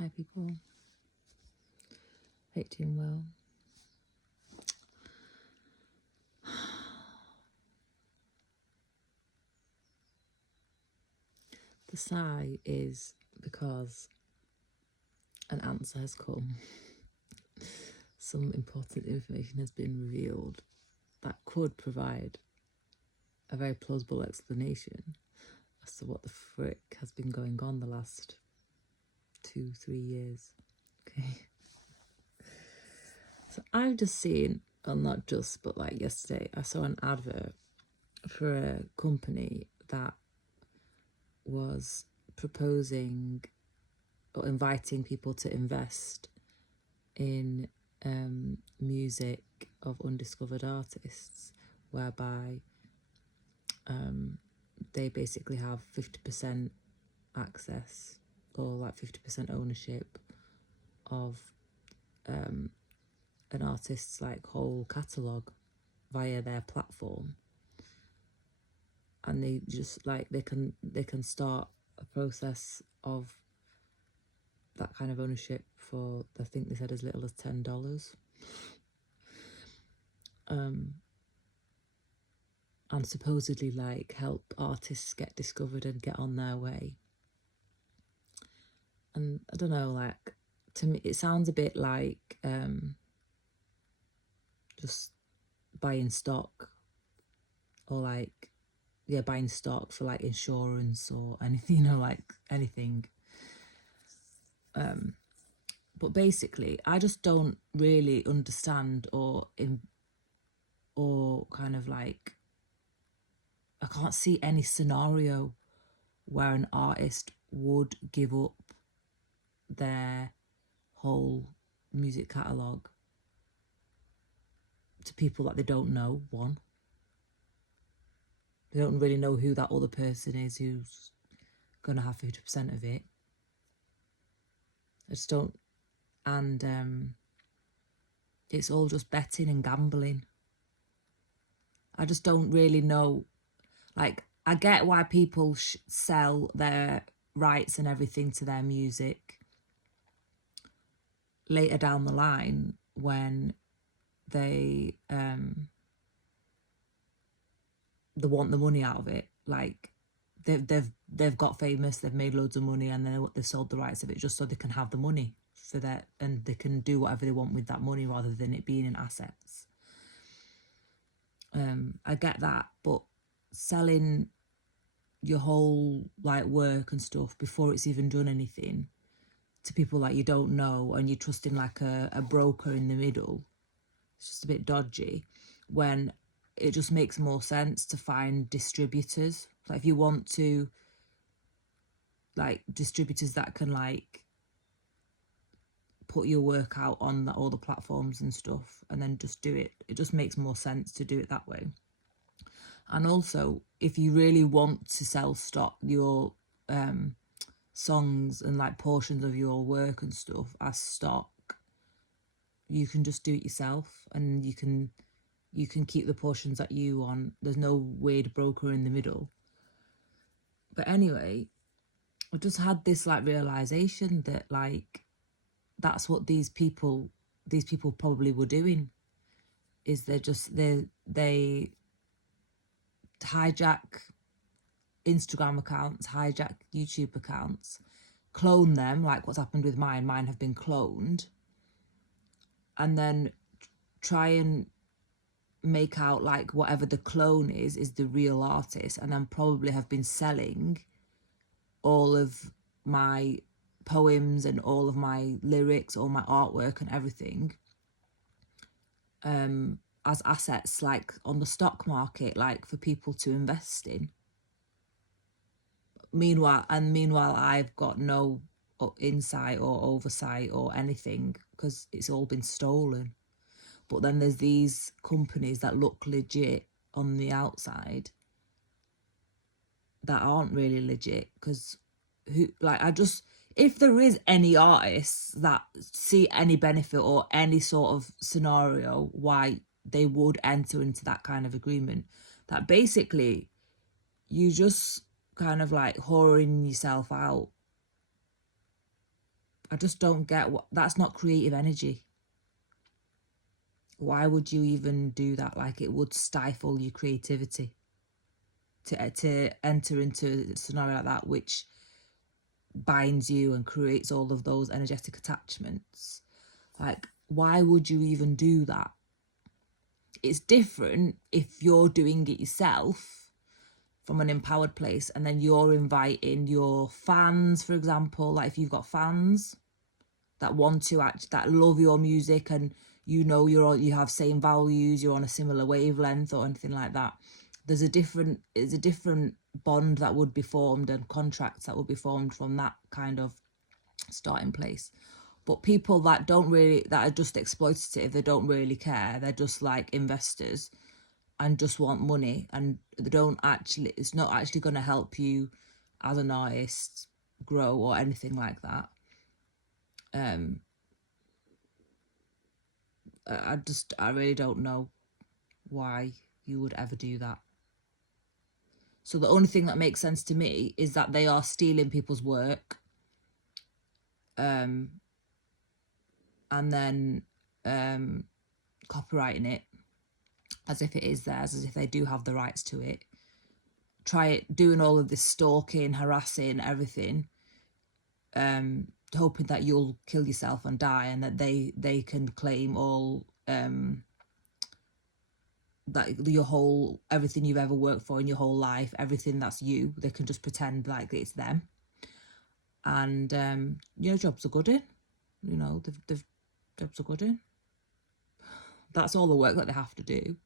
Hi people. Hope doing well. The sigh is because an answer has come. Some important information has been revealed that could provide a very plausible explanation as to what the frick has been going on the last 2-3 years. Okay. So I've just seen, well, not just, but like yesterday, I saw an advert for a company that was proposing or inviting people to invest in music of undiscovered artists, whereby they basically have 50% access or like 50% ownership of an artist's like whole catalogue via their platform, and they just like they can start a process of that kind of ownership for, I think they said, as little as $10. And supposedly like help artists get discovered and get on their way. And I don't know, like, to me it sounds a bit like just buying stock, or like, yeah, buying stock for like insurance or anything, you know, like anything. But basically I just don't really understand or kind of like, I can't see any scenario where an artist would give up their whole music catalogue to people that they don't know. One, they don't really know who that other person is who's going to have 50% of it. I just don't. And it's all just betting and gambling. I just don't really know. Like, I get why people sell their rights and everything to their music later down the line when they want the money out of it. Like, they've got famous, they've made loads of money, and then they've sold the rights of it just so they can have the money for that, and they can do whatever they want with that money rather than it being in assets. I get that, but selling your whole like work and stuff before it's even done anything to people that you don't know, and you're trusting like a broker in the middle, it's just a bit dodgy. When it just makes more sense to find distributors. Like, if you want to, like, distributors that can like put your work out on all the platforms and stuff, and then just do it. It just makes more sense to do it that way. And also, if you really want to sell stock, your songs and like portions of your work and stuff as stock, you can just do it yourself, and you can keep the portions that you want. There's no weird broker in the middle. But anyway, I just had this like realization that like that's what these people probably were doing, is they hijack Instagram accounts, hijack YouTube accounts, clone them, like what's happened with mine have been cloned, and then try and make out like whatever the clone is the real artist, and then probably have been selling all of my poems and all of my lyrics, all my artwork and everything as assets, like on the stock market, like for people to invest in. Meanwhile I've got no insight or oversight or anything, because it's all been stolen. But then there's these companies that look legit on the outside that aren't really legit, because if there is any artists that see any benefit or any sort of scenario why they would enter into that kind of agreement, that basically you just kind of like whoring yourself out. I just don't get what, that's not creative energy. Why would you even do that? Like, it would stifle your creativity to enter into a scenario like that, which binds you and creates all of those energetic attachments. Like, why would you even do that? It's different if you're doing it yourself from an empowered place, and then you're inviting your fans, for example, like if you've got fans that want to that love your music, and you know you have same values, you're on a similar wavelength or anything like that, there's a different bond that would be formed, and contracts that would be formed from that kind of starting place. But people that are just exploitative, they don't really care, they're just like investors and just want money, and it's not actually going to help you as an artist grow or anything like that. I really don't know why you would ever do that. So the only thing that makes sense to me is that they are stealing people's work, and then copyrighting it as if it is theirs, as if they do have the rights to it. Doing all of this stalking, harassing, everything, hoping that you'll kill yourself and die, and that they can claim all that your whole, everything you've ever worked for in your whole life, everything that's you, they can just pretend like it's them. And jobs are good in, they've jobs are good in. That's all the work that they have to do.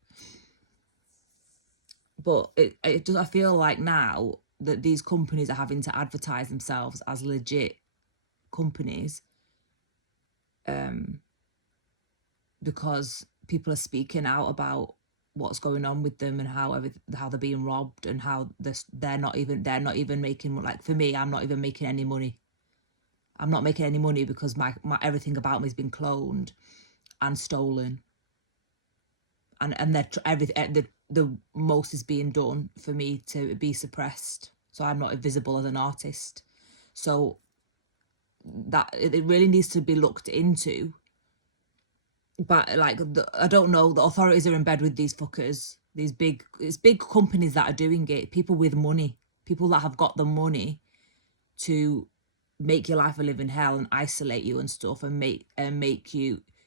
But I feel like now that these companies are having to advertise themselves as legit companies, because people are speaking out about what's going on with them, and how they're being robbed, and how they're not even making, like, for me, I'm not even making any money. I'm not making any money because my everything about me has been cloned and stolen, and the most is being done for me to be suppressed, so I'm not visible as an artist. So that it really needs to be looked into. But like, I don't know, the authorities are in bed with these fuckers. It's big companies that are doing it. People with money, people that have got the money to make your life a living hell and isolate you and stuff, and make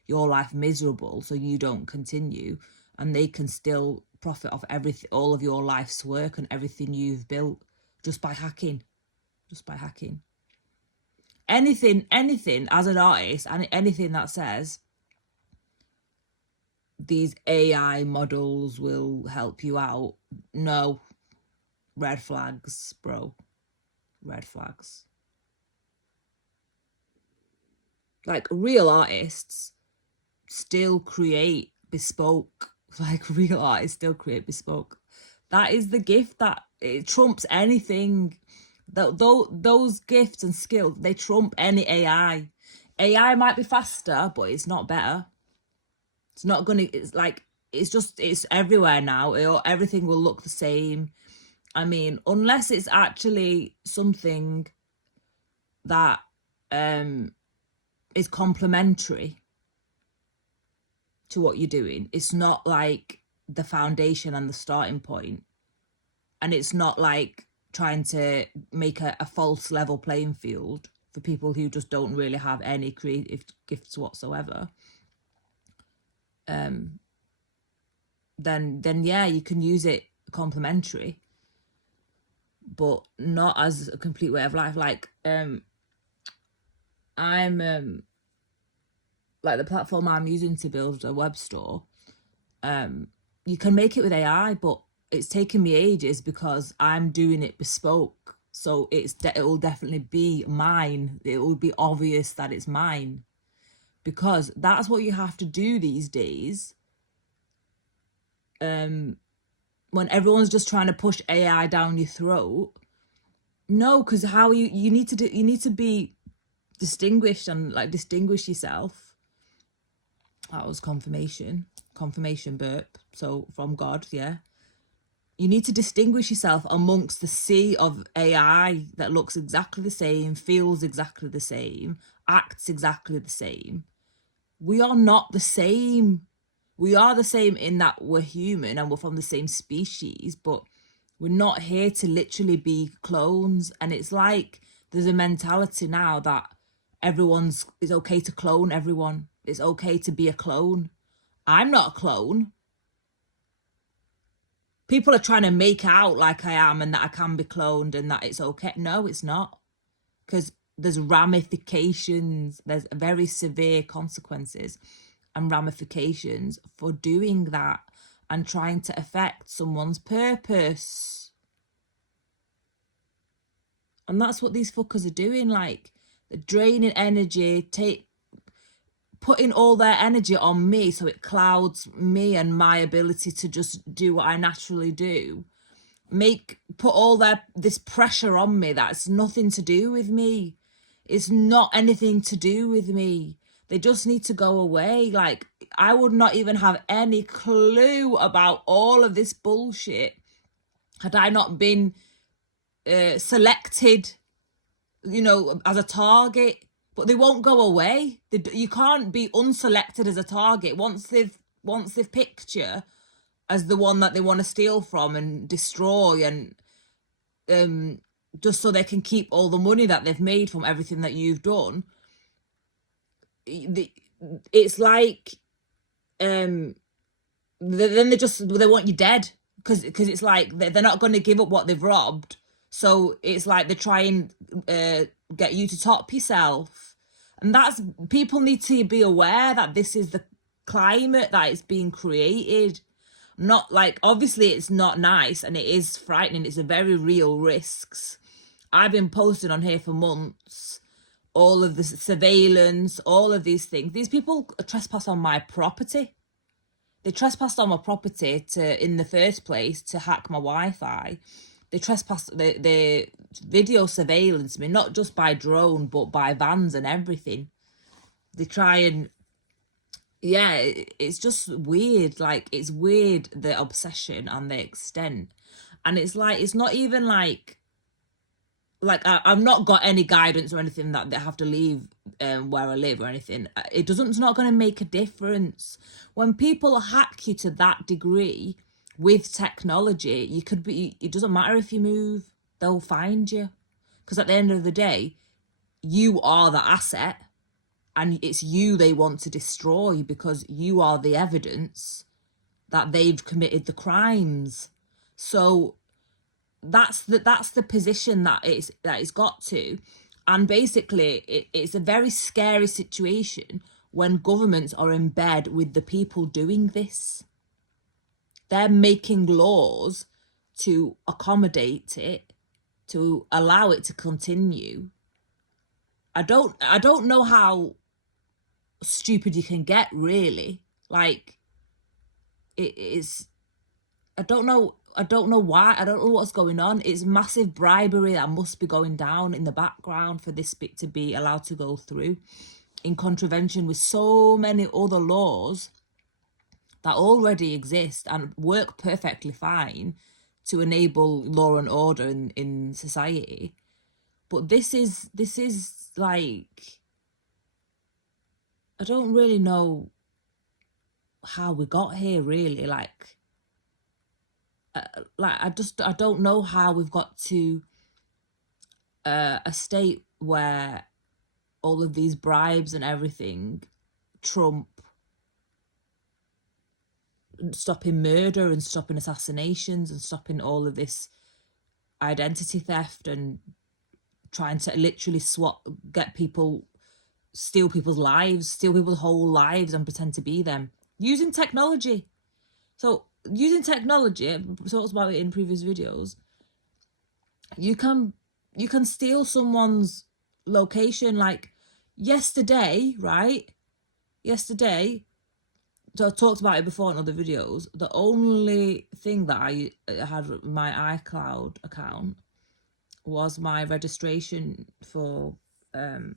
your life miserable so you don't continue, and they can still profit off everything, all of your life's work and everything you've built, just by hacking. Anything as an artist, and anything that says these AI models will help you out, no. Red flags, bro. Red flags. Like, real artists still create bespoke. Like, real artists still create bespoke. That is the gift that it trumps anything. Those gifts and skills, they trump any AI. AI might be faster, but it's not better. It's not gonna, it's like, it's everywhere now. Everything will look the same. I mean, unless it's actually something that is complementary to what you're doing. It's not like the foundation and the starting point, and it's not like trying to make a false level playing field for people who just don't really have any creative gifts whatsoever. Then yeah, you can use it complementary, but not as a complete way of life. Like, I'm like, the platform I'm using to build a web store, you can make it with AI, but it's taken me ages because I'm doing it bespoke. So it will definitely be mine. It will be obvious that it's mine, because that's what you have to do these days. When everyone's just trying to push AI down your throat, no, because how you need to be distinguished and like distinguish yourself. That was confirmation burp. So from God, yeah. You need to distinguish yourself amongst the sea of AI that looks exactly the same, feels exactly the same, acts exactly the same. We are not the same. We are the same in that we're human and we're from the same species, but we're not here to literally be clones. And it's like there's a mentality now that it's okay to clone everyone. It's okay to be a clone. I'm not a clone. People are trying to make out like I am and that I can be cloned and that it's okay. No, it's not. Because there's ramifications, there's very severe consequences and ramifications for doing that and trying to affect someone's purpose. And that's what these fuckers are doing. Like, they're draining energy, putting all their energy on me so it clouds me and my ability to just do what I naturally do. Put all this pressure on me that's nothing to do with me. It's not anything to do with me. They just need to go away. Like, I would not even have any clue about all of this bullshit had I not been selected, as a target. But they won't go away. You can't be unselected as a target once they've picked you as the one that they want to steal from and destroy, and just so they can keep all the money that they've made from everything that you've done. It's like then they want you dead, because it's like they're not going to give up what they've robbed. So it's like they try and get you to top yourself. And people need to be aware that this is the climate that is being created. Not like, obviously it's not nice and it is frightening. It's a very real risks. I've been posting on here for months, all of the surveillance, all of these things. These people trespass on my property. They trespassed on my property in the first place to hack my Wi-Fi. They trespassed, the video surveillance me, not just by drone, but by vans and everything. They try and, yeah, it's just weird. Like, it's weird, the obsession and the extent. And it's like, it's not even like I've not got any guidance or anything that they have to leave where I live or anything. It's not going to make a difference. When people hack you to that degree with technology, it doesn't matter if you move, they'll find you. Because at the end of the day, you are the asset and it's you they want to destroy, because you are the evidence that they've committed the crimes. So that's the position that it's got to. And basically it's a very scary situation when governments are in bed with the people doing this. They're making laws to accommodate it, to allow it to continue. I don't know how stupid you can get, really. Like, it is, I don't know why. I don't know what's going on. It's massive bribery that must be going down in the background for this bit to be allowed to go through, in contravention with so many other laws that already exist and work perfectly fine to enable law and order in society. But this is like, I don't really know how we got here, really. Like I don't know how we've got to a state where all of these bribes and everything trump stopping murder and stopping assassinations and stopping all of this identity theft and trying to literally steal people's lives, steal people's whole lives and pretend to be them using technology. So using technology, we talked about it in previous videos, you can steal someone's location. Like yesterday, so I talked about it before in other videos, the only thing that I had with my iCloud account was my registration for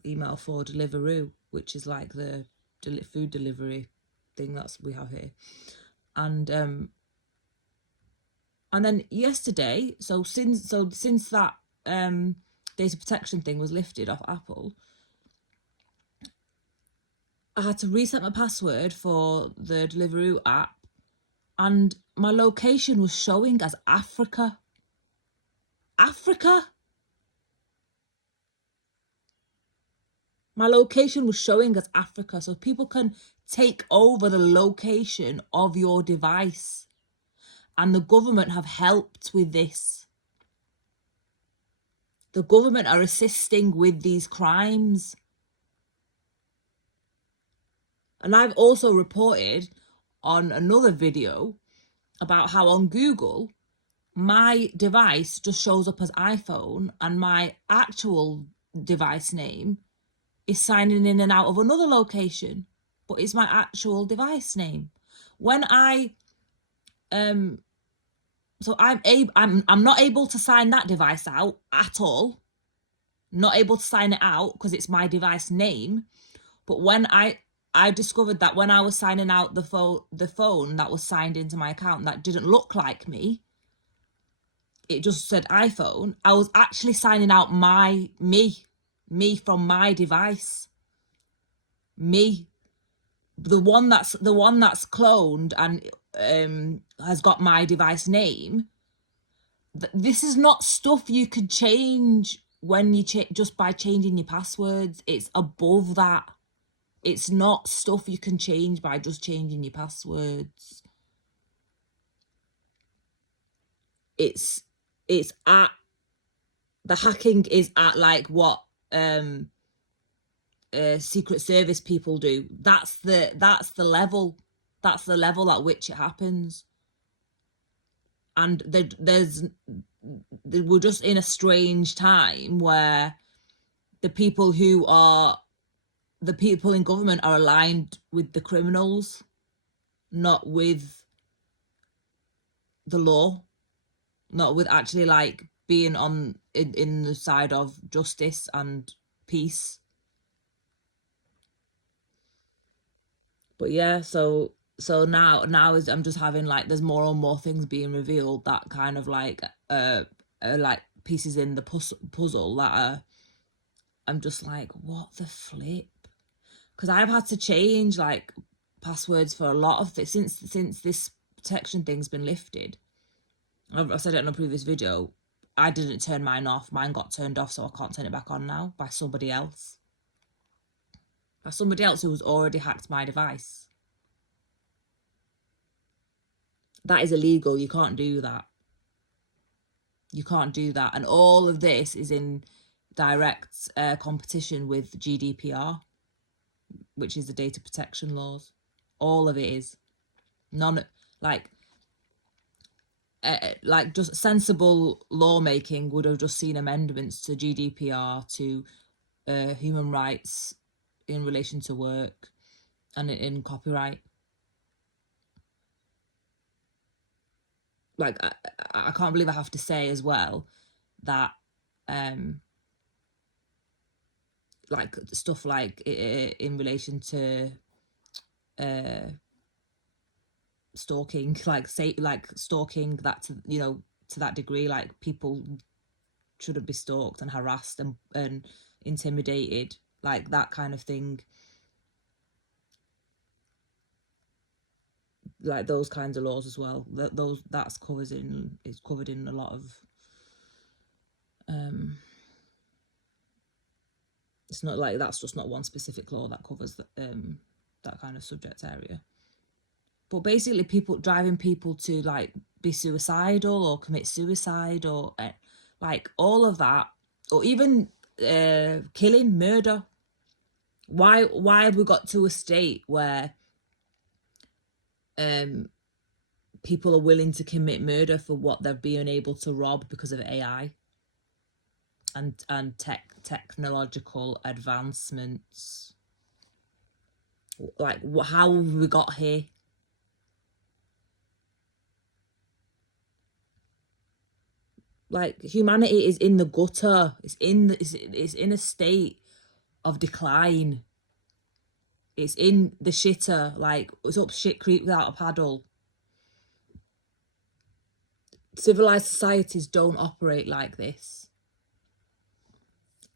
email for Deliveroo, which is like the food delivery thing that's we have here. And And then yesterday, so since that data protection thing was lifted off Apple, I had to reset my password for the Deliveroo app, and my location was showing as Africa. Africa? My location was showing as Africa, so people can take over the location of your device. And the government have helped with this. The government are assisting with these crimes. And I've also reported on another video about how on Google, my device just shows up as iPhone and my actual device name is signing in and out of another location, but it's my actual device name. When I so I'm not able to sign that device out at all. Not able to sign it out because it's my device name. But when I discovered that when I was signing out the phone that was signed into my account that didn't look like me, it just said iPhone, I was actually signing out me from my device. Me. The one that's cloned and has got my device name. This is not stuff you could change when you just by changing your passwords. It's above that. It's not stuff you can change by just changing your passwords. It's at the hacking is at like what Secret Service people do. That's the level. That's the level at which it happens. And we're just in a strange time where the people in government are aligned with the criminals, not with the law, not with actually like being on in the side of justice and peace. But yeah, so now I'm just having like there's more and more things being revealed that kind of like like pieces in the puzzle that are I'm just like, what the flip? Because I've had to change like passwords for a lot of this since this protection thing's been lifted. I've said it in a previous video. I didn't turn mine off. Mine got turned off, so I can't turn it back on now by somebody else. By somebody else who's already hacked my device. That is illegal. You can't do that. You can't do that. And all of this is in direct competition with GDPR, which is the data protection laws. All of it is. None, like just sensible lawmaking would have just seen amendments to GDPR, to human rights in relation to work and in copyright. Like I can't believe I have to say as well that like stuff like in relation to stalking, like say like stalking that to, you know, to that degree, like people shouldn't be stalked and harassed and intimidated, like that kind of thing. Like those kinds of laws as well. That's covered in a lot of it's not like that's just not one specific law that covers that kind of subject area. But basically people driving people to like be suicidal or commit suicide or like all of that, or even killing, murder. Why have we got to a state where people are willing to commit murder for what they're being able to rob because of AI and technological advancements? Like how have we got here? Like humanity is in the gutter. It's in a state of decline. It's in the shitter. Like it's up shit creek without a paddle. Civilized societies don't operate like this.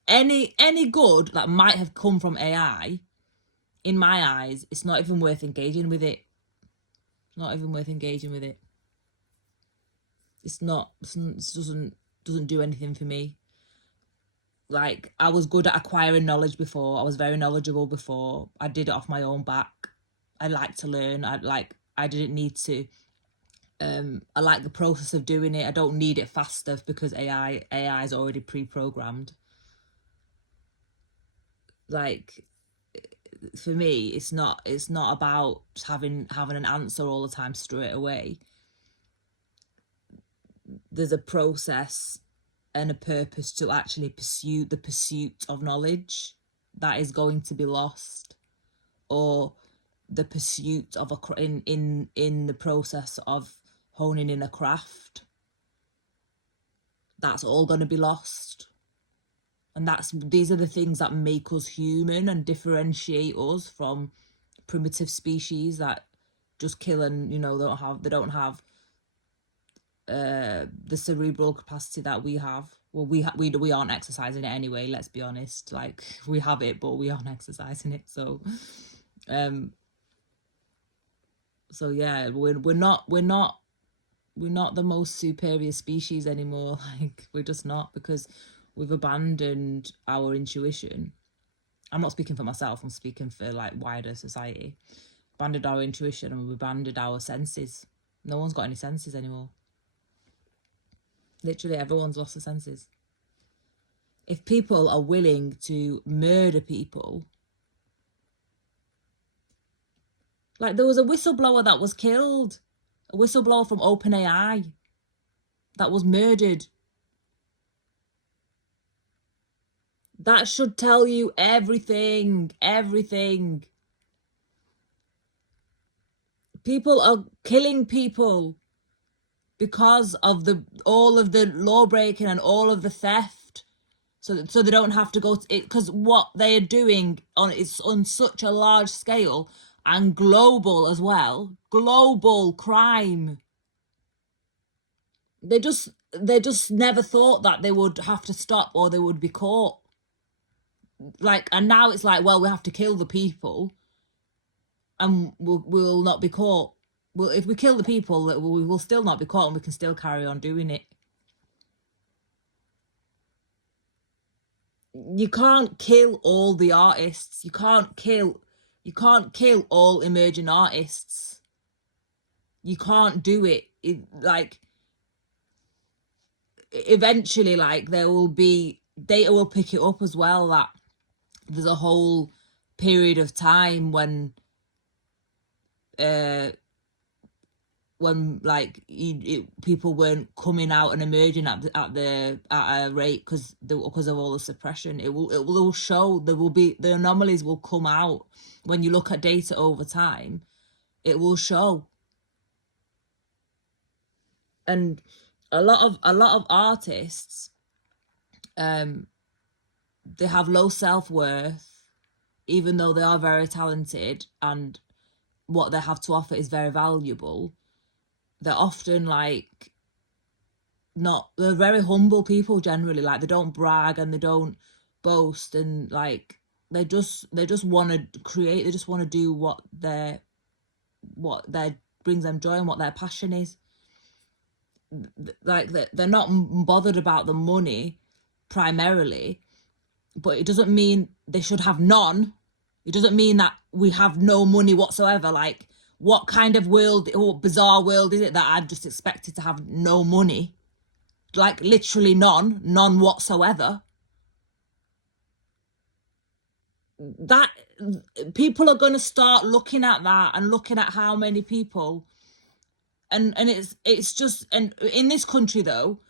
Any good that might have come from AI, in my eyes, it's not even worth engaging with it. Not even worth engaging with it. It's not. It doesn't do anything for me. Like, I was good at acquiring knowledge before. I was very knowledgeable before. I did it off my own back. I like to learn. I didn't need to. I like the process of doing it. I don't need it faster because AI is already pre-programmed. Like, for me, it's not about having an answer all the time straight away. There's a process and a purpose to actually pursue the pursuit of knowledge that is going to be lost, or the pursuit of in the process of honing in a craft. That's all going to be lost. And these are the things that make us human and differentiate us from primitive species that just kill and, they don't have the cerebral capacity that we have. Well, we aren't exercising it anyway, let's be honest. Like, we have it, but we aren't exercising it. So yeah, we're not the most superior species anymore. Like, we're just not, because we've abandoned our intuition. I'm not speaking for myself, I'm speaking for like wider society. Abandoned our intuition and we've abandoned our senses. No one's got any senses anymore. Literally everyone's lost their senses. If people are willing to murder people, like, there was a whistleblower that was killed, a whistleblower from OpenAI that was murdered. That should tell you everything. People are killing people because of all of the law breaking and all of the theft, so they don't have to go to it, because what they are doing it's on such a large scale and global as well. Global crime. They just never thought that they would have to stop or they would be caught. Like, and now it's like, well, we have to kill the people and we'll not be caught. Well, if we kill the people, we will still not be caught and we can still carry on doing it. You can't kill all the artists. You can't kill all emerging artists. You can't do it. Like, eventually, like, there will be data will pick it up as well, that there's a whole period of time when like people weren't coming out and emerging at a rate because of all the suppression. It will show, the anomalies will come out when you look at data over time. It will show. And a lot of artists, they have low self-worth, even though they are very talented and what they have to offer is very valuable. They're often like they're very humble people generally. Like, they don't brag and they don't boast, and like they just want to create. They just want to do what brings them joy and what their passion is. Like, they're not bothered about the money primarily, but it doesn't mean they should have none. It doesn't mean that we have no money whatsoever. Like, what kind of world, or bizarre world is it that I've just expected to have no money? Like, literally none whatsoever. That people are going to start looking at that and looking at how many people, and it's just, and in this country though,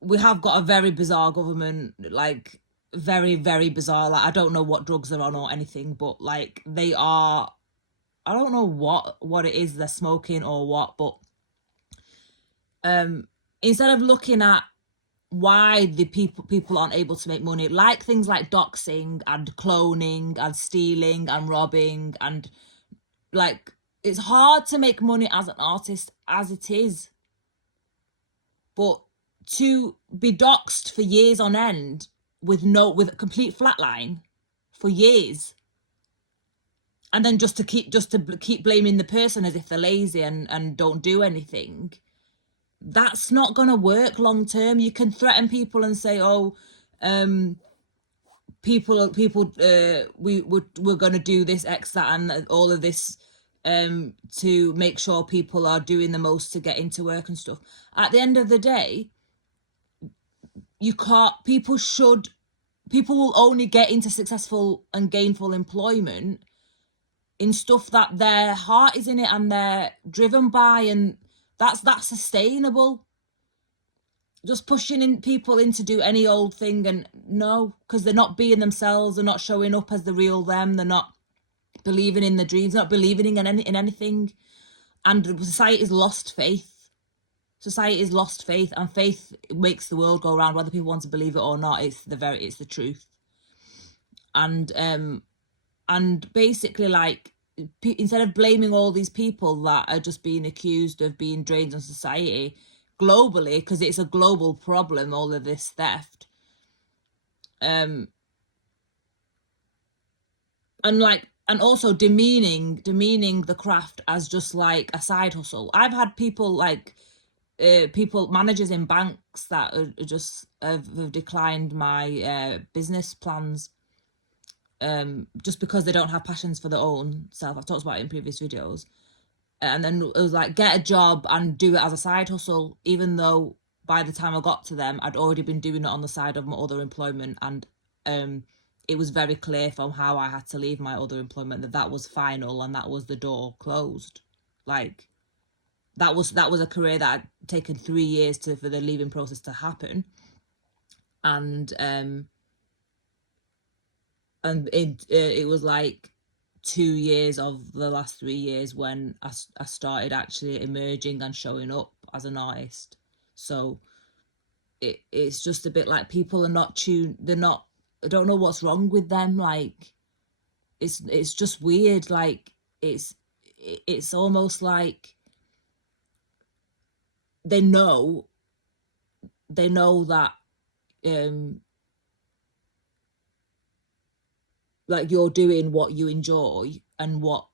we have got a very bizarre government, like very, very bizarre. Like, I don't know what drugs they're on or anything, but like, they are, I don't know what it is they're smoking or what, but instead of looking at why the people aren't able to make money, like things like doxxing and cloning and stealing and robbing, and like, it's hard to make money as an artist as it is. But to be doxxed for years on end with a complete flatline for years, and then just to keep blaming the person as if they're lazy and don't do anything, that's not gonna work long term. You can threaten people and say, oh, people we're gonna do this, X, that, and all of this, to make sure people are doing the most to get into work and stuff. At the end of the day, you can't, people will only get into successful and gainful employment in stuff that their heart is in it and they're driven by, and that's sustainable. Just pushing in people in to do any old thing, and no, because they're not being themselves, they're not showing up as the real them, they're not believing in the dreams, they're not believing in anything, and society's lost faith. Society's lost faith, and faith makes the world go round, whether people want to believe it or not. It's the truth. And basically, like, instead of blaming all these people that are just being accused of being drains on society globally, because it's a global problem, all of this theft, and also demeaning the craft as just like a side hustle. I've had people like managers in banks that are just have declined my business plans, just because they don't have passions for their own self. I've talked about it in previous videos. And then it was like, get a job and do it as a side hustle, even though by the time I got to them, I'd already been doing it on the side of my other employment. And it was very clear from how I had to leave my other employment that was final, and that was the door closed. Like, that was a career that had taken 3 years for the leaving process to happen. And it was like 2 years of the last 3 years when I started actually emerging and showing up as an artist. So it's just a bit like people are not tuned. I don't know what's wrong with them. Like, it's just weird. Like, it's almost like they know that like, you're doing what you enjoy, and what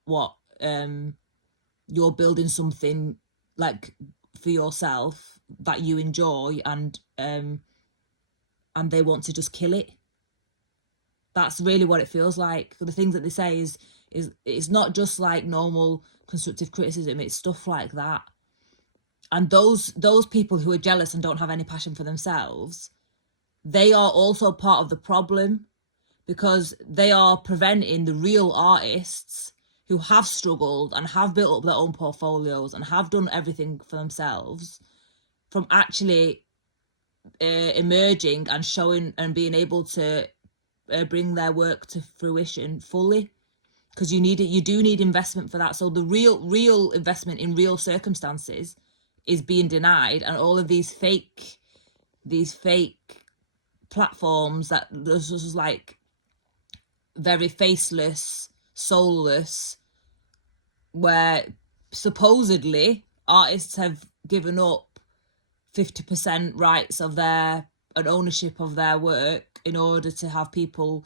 you're building something like for yourself that you enjoy, and they want to just kill it. That's really what it feels like. The things that they say is it's not just like normal constructive criticism, it's stuff like that. And those people who are jealous and don't have any passion for themselves, they are also part of the problem, because they are preventing the real artists who have struggled and have built up their own portfolios and have done everything for themselves from actually emerging and showing and being able to bring their work to fruition fully. Because you do need investment for that. So the real investment in real circumstances is being denied, and all of these fake platforms that there's just like very faceless, soulless, where supposedly artists have given up 50% rights of their and ownership of their work in order to have people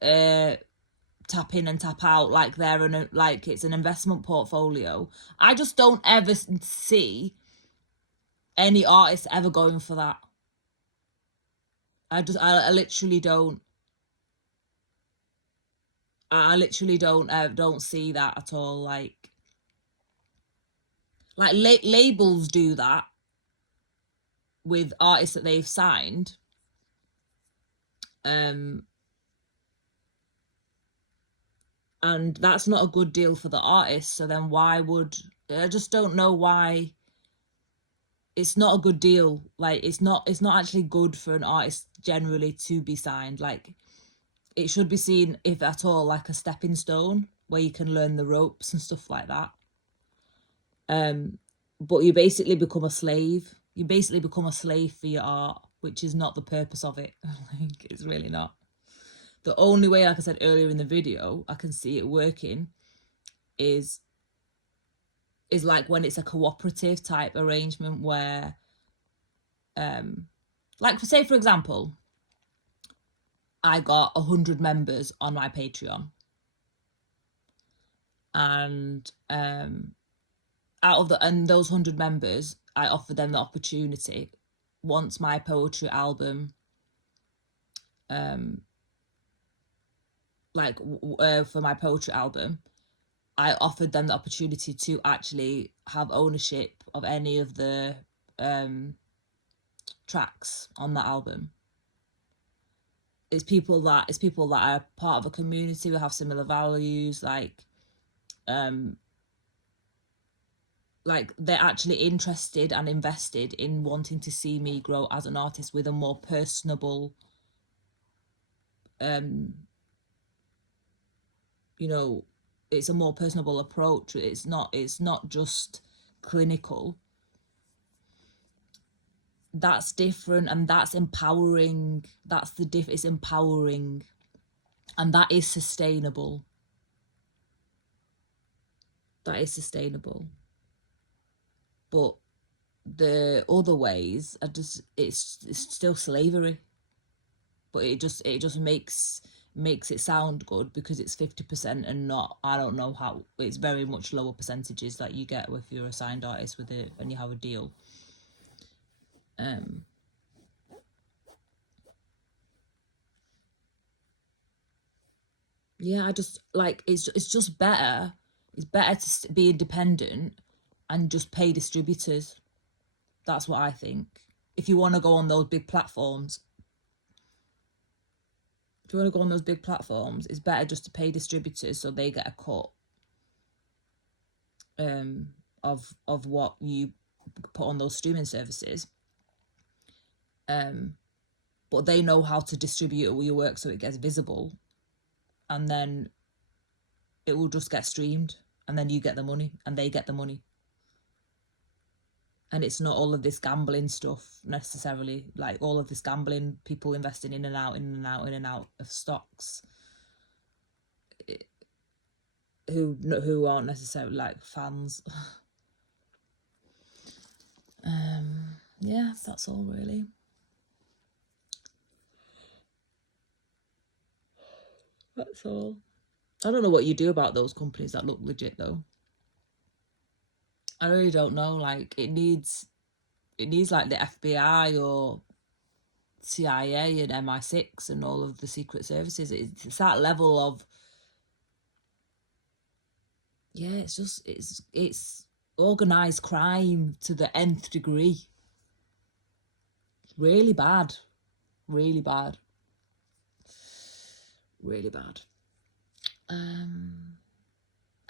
tap in and tap out like like it's an investment portfolio. I just don't ever see any artist ever going for that. I literally don't. I literally don't see that at all. Like labels do that with artists that they've signed, and that's not a good deal for the artist. So then I just don't know why it's not a good deal. Like, it's not actually good for an artist generally to be signed. Like, it should be seen, if at all, like a stepping stone where you can learn the ropes and stuff like that. But you basically become a slave. You basically become a slave for your art, which is not the purpose of it. Like, it's really not. The only way, like I said earlier in the video, I can see it working is like when it's a cooperative type arrangement where like say for example, I got 100 members on my Patreon, and those 100 members, I offered them the opportunity, once my poetry album, for my poetry album, I offered them the opportunity to actually have ownership of any of the tracks on that album. It's people that are part of a community who have similar values, like they're actually interested and invested in wanting to see me grow as an artist with a more personable, it's a more personable approach. It's not just clinical. That's different, and that's empowering. It's empowering, and that is sustainable. But the other ways are just, it's still slavery, but it just makes it sound good because it's 50% and not, I don't know how, it's very much lower percentages that you get if you're a signed artist with it when you have a deal. I just like, it's just better. It's better to be independent and just pay distributors. That's what I think. If you want to go on those big platforms, it's better just to pay distributors so they get a cut of what you put on those streaming services. But they know how to distribute all your work so it gets visible, and then it will just get streamed, and then you get the money and they get the money. And it's not all of this gambling stuff necessarily, like all of this gambling, people investing in and out of stocks, who aren't necessarily like fans. Yeah, that's all really. That's all. I don't know what you do about those companies that look legit though. I really don't know. Like it needs like the FBI or CIA and MI6 and all of the secret services. It's that level of, it's just, it's organized crime to the nth degree. Really bad. Really bad. Really bad.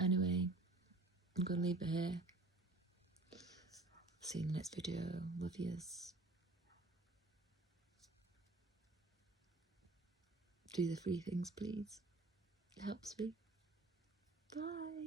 Anyway, I'm gonna leave it here. See you in the next video. Love yous. Do the free things, please. It helps me. Bye.